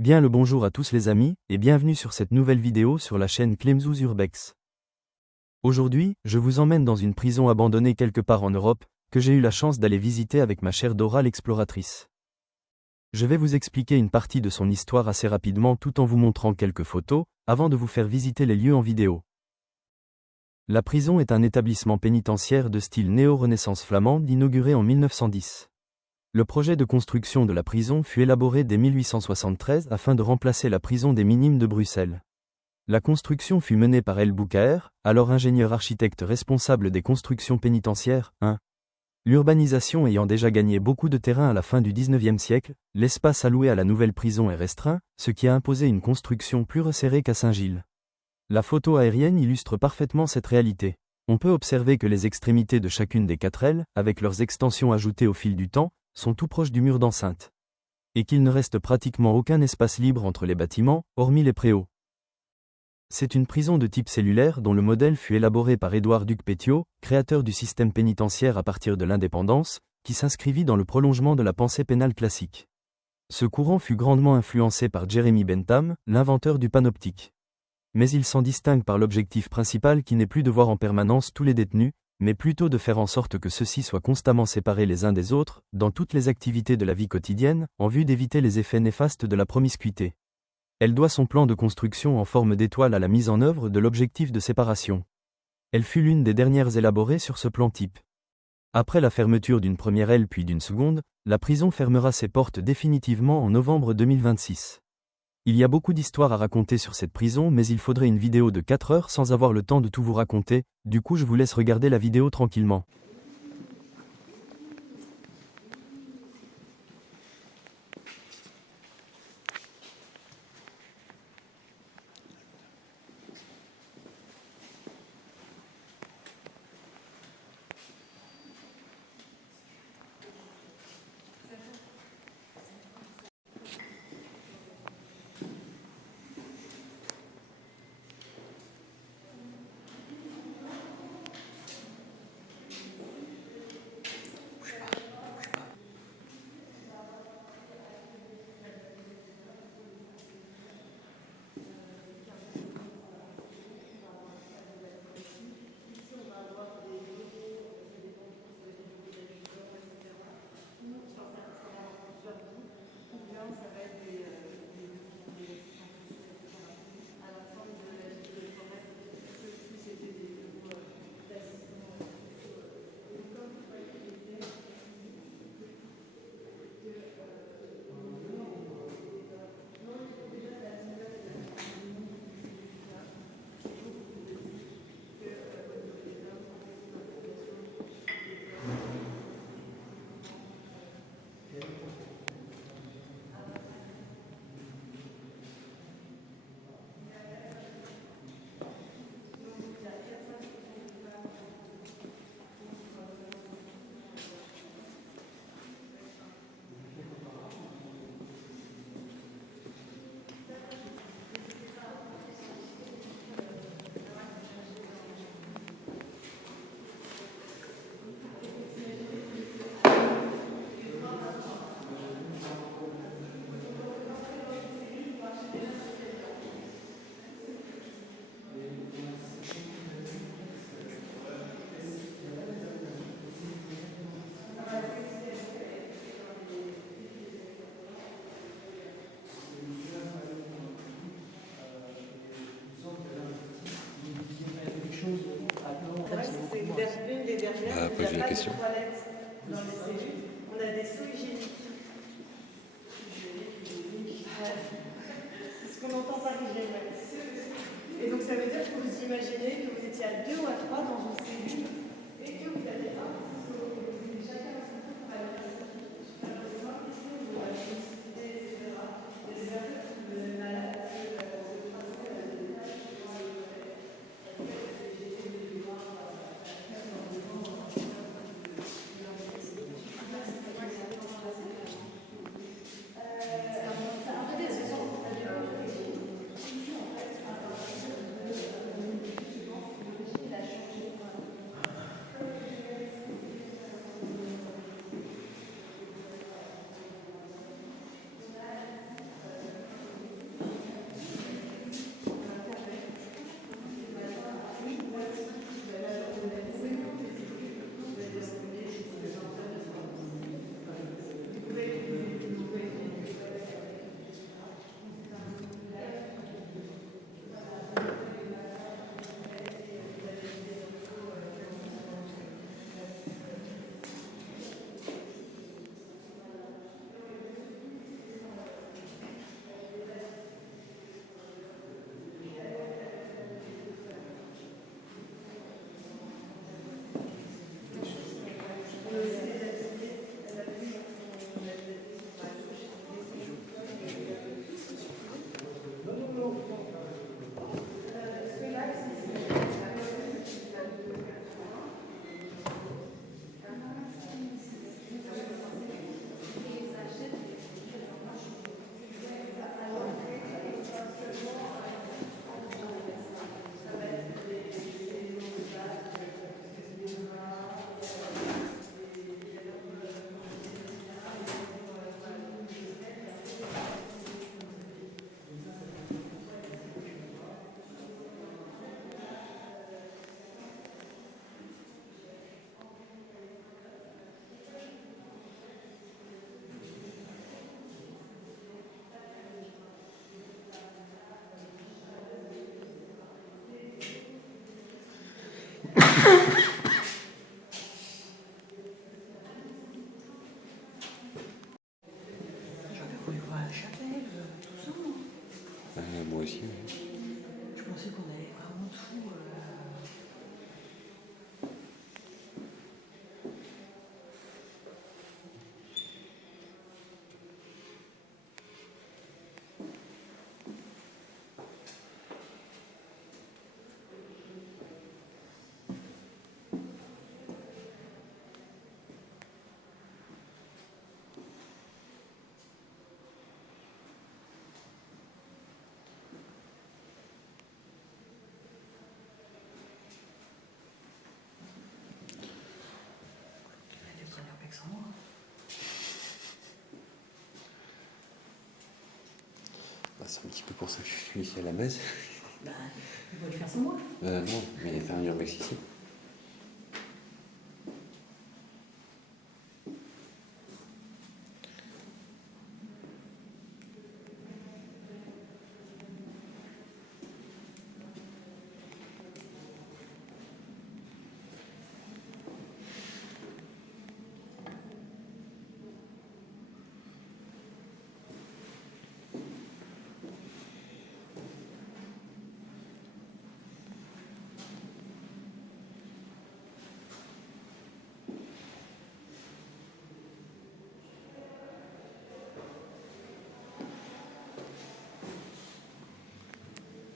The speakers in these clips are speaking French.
Bien le bonjour à tous les amis, et bienvenue sur cette nouvelle vidéo sur la chaîne Clemzouz Urbex. Aujourd'hui, je vous emmène dans une prison abandonnée quelque part en Europe, que j'ai eu la chance d'aller visiter avec ma chère Dora l'exploratrice. Je vais vous expliquer une partie de son histoire assez rapidement tout en vous montrant quelques photos, avant de vous faire visiter les lieux en vidéo. La prison est un établissement pénitentiaire de style néo-renaissance flamande inauguré en 1910. Le projet de construction de la prison fut élaboré dès 1873 afin de remplacer la prison des Minimes de Bruxelles. La construction fut menée par El Boucaer, alors ingénieur architecte responsable des constructions pénitentiaires. L'urbanisation ayant déjà gagné beaucoup de terrain à la fin du XIXe siècle, l'espace alloué à la nouvelle prison est restreint, ce qui a imposé une construction plus resserrée qu'à Saint-Gilles. La photo aérienne illustre parfaitement cette réalité. On peut observer que les extrémités de chacune des 4 ailes, avec leurs extensions ajoutées au fil du temps, sont tout proches du mur d'enceinte. Et qu'il ne reste pratiquement aucun espace libre entre les bâtiments, hormis les préaux. C'est une prison de type cellulaire dont le modèle fut élaboré par Édouard Duc-Pétiot, créateur du système pénitentiaire à partir de l'indépendance, qui s'inscrivit dans le prolongement de la pensée pénale classique. Ce courant fut grandement influencé par Jeremy Bentham, l'inventeur du panoptique. Mais il s'en distingue par l'objectif principal qui n'est plus de voir en permanence tous les détenus, mais plutôt de faire en sorte que ceux-ci soient constamment séparés les uns des autres, dans toutes les activités de la vie quotidienne, en vue d'éviter les effets néfastes de la promiscuité. Elle doit son plan de construction en forme d'étoile à la mise en œuvre de l'objectif de séparation. Elle fut l'une des dernières élaborées sur ce plan type. Après la fermeture d'une première aile puis d'une seconde, la prison fermera ses portes définitivement en novembre 2026. Il y a beaucoup d'histoires à raconter sur cette prison, mais il faudrait une vidéo de 4 heures sans avoir le temps de tout vous raconter, du coup je vous laisse regarder la vidéo tranquillement. Poser la question. Dans les cellules, on a des seaux hygiéniques. C'est ce qu'on entend par hygiène. Et donc ça veut dire que vous imaginez que vous étiez à 2 ou à 3 dans une cellule et que vous avez un seau, chacun a son tour pour aller à la malheureusement, ici on voit la publicité, etc. Et c'est un peu le malade. Moi aussi, oui. Je pensais qu'on allait vraiment tout. Elle est près d'Urbex sans moi. Bah, c'est un petit peu pour ça que je suis ici à la base. Bah, il va le faire sans moi. Non, mais faire un urbex ici.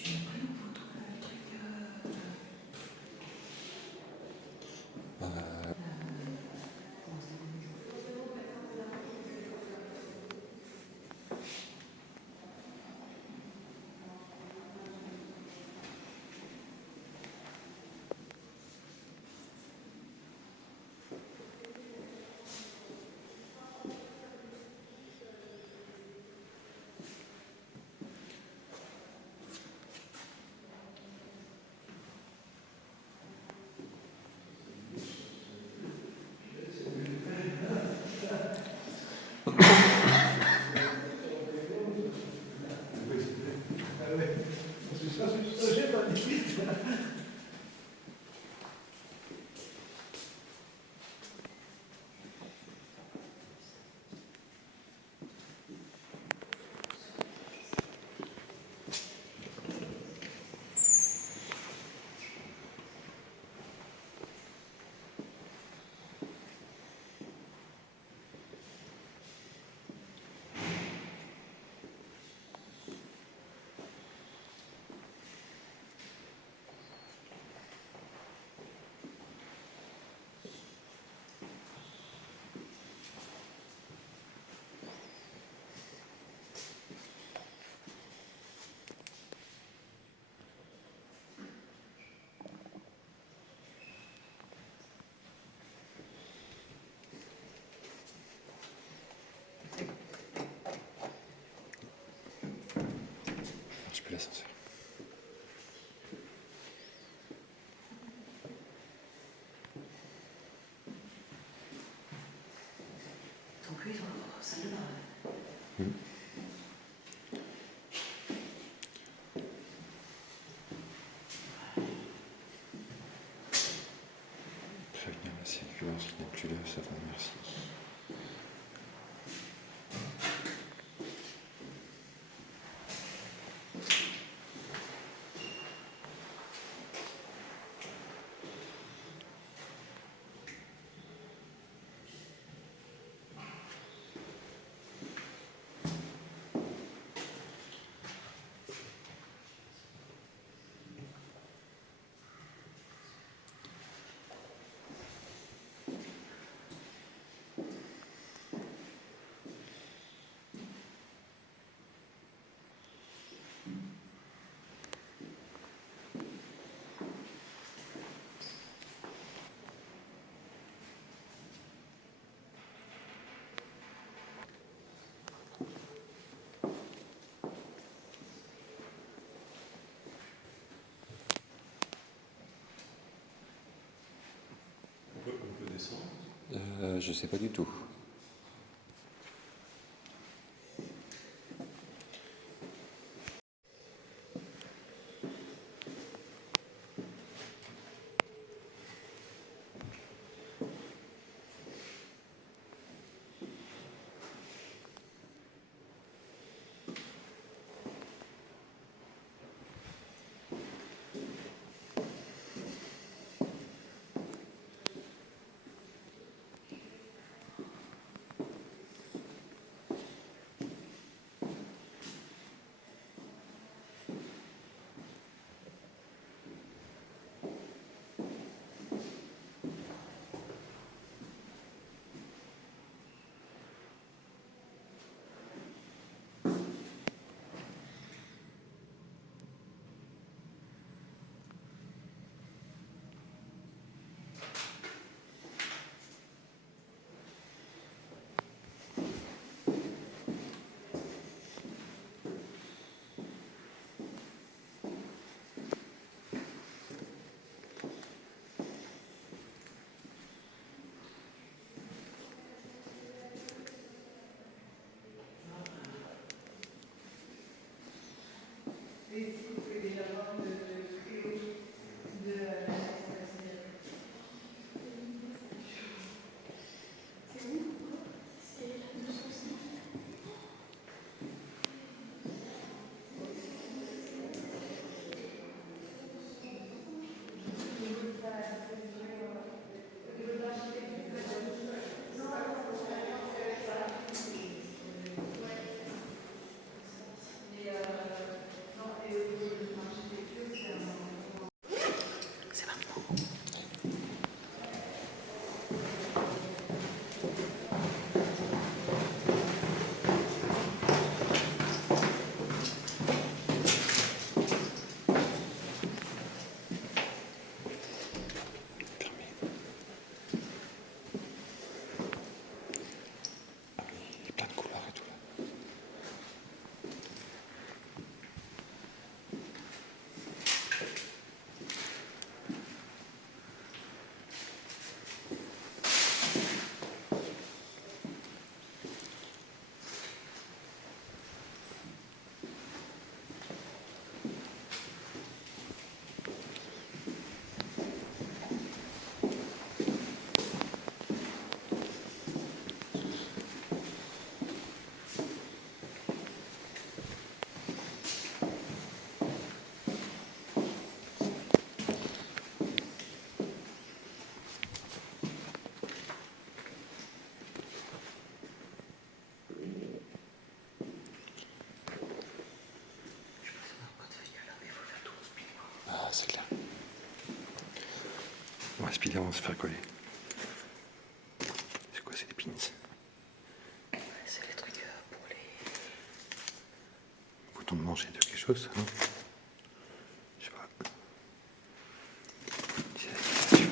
Tu n'as pris en photo le truc. Comment ça s'appelle? Je peux l'ascenseur. Tant plus, ils sont en salle de bain. Prévenir la sécurité qui n'est plus là, ça va, merci. On peut descendre. Je sais pas du tout. Il y a plein de couloirs et tout là. Ah, c'est clair. On va speeder avant de se faire coller. C'est quoi, c'est des pins? C'est les trucs pour les... Bouton de manger de quelque chose, hein? Je sais pas. Tiens, si tu veux.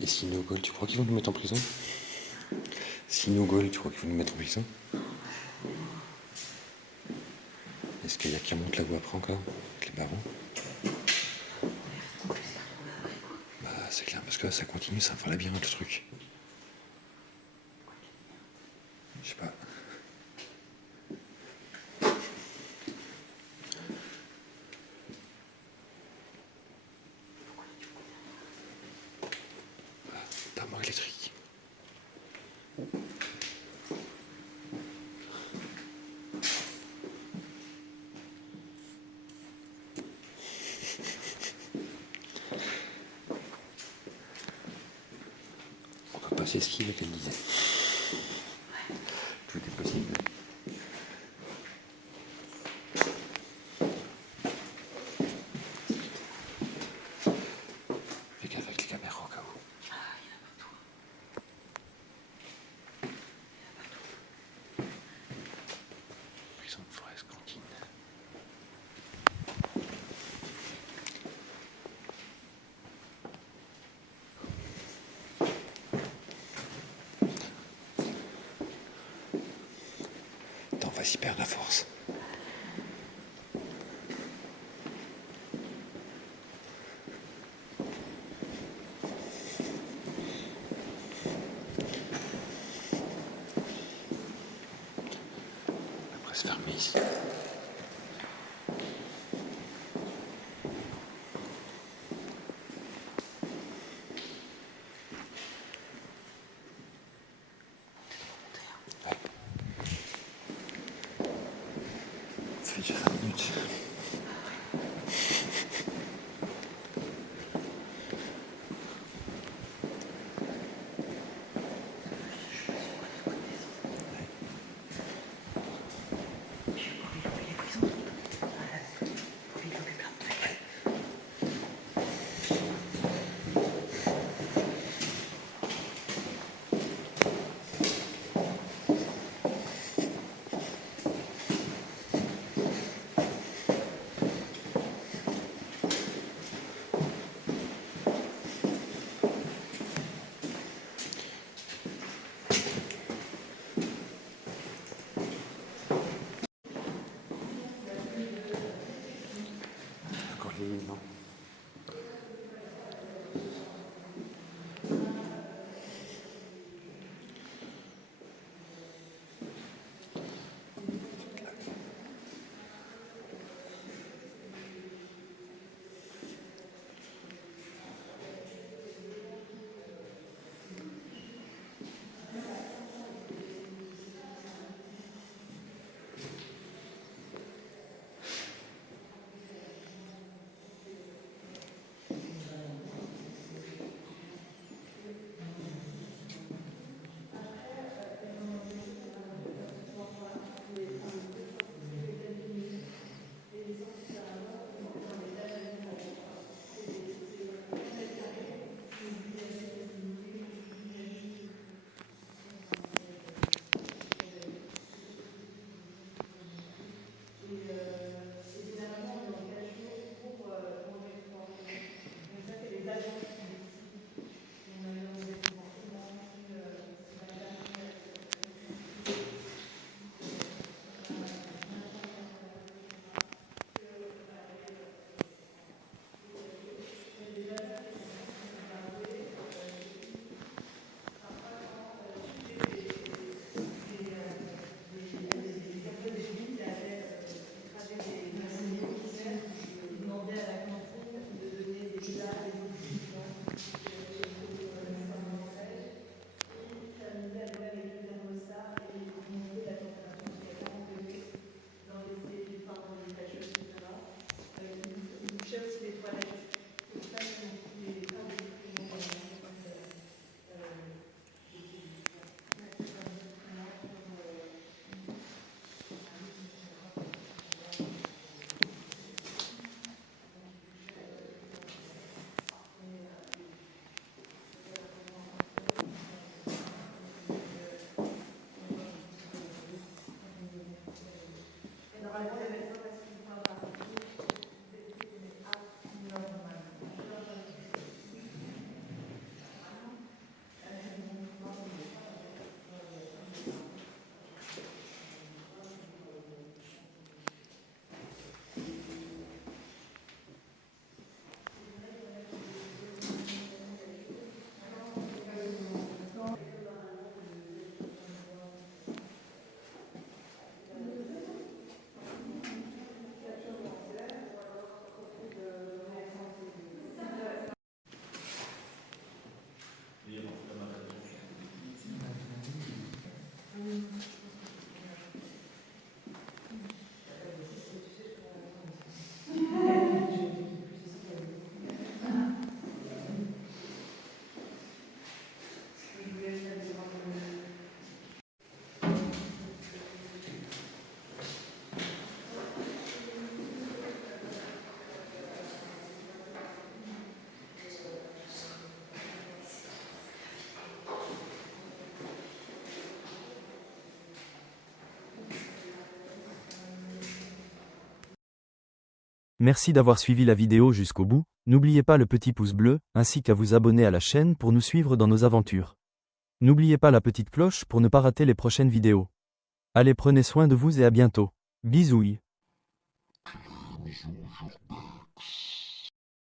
Et si no goal, tu crois qu'ils vont nous mettre en prison? Si no goal, tu crois qu'ils vont nous mettre en prison? Est-ce qu'il y a qui remonte la voie après encore? Avec les barons? Bah c'est clair, parce que là ça continue, ça fait labyrinthe le truc. Je sais pas. Timbre électrique. On peut passer ce qu'il qu'elle disait. Tout est possible. Fais gaffe avec les caméras au cas où. Ah, il y en a partout. Prison de Forest Cantine. Attends, on va s'y perdre à force. va se fermer ici. Ça fait déjà 5 minutes. Encore les lignes, non? Merci d'avoir suivi la vidéo jusqu'au bout, n'oubliez pas le petit pouce bleu, ainsi qu'à vous abonner à la chaîne pour nous suivre dans nos aventures. N'oubliez pas la petite cloche pour ne pas rater les prochaines vidéos. Allez, prenez soin de vous et à bientôt. Bisouilles.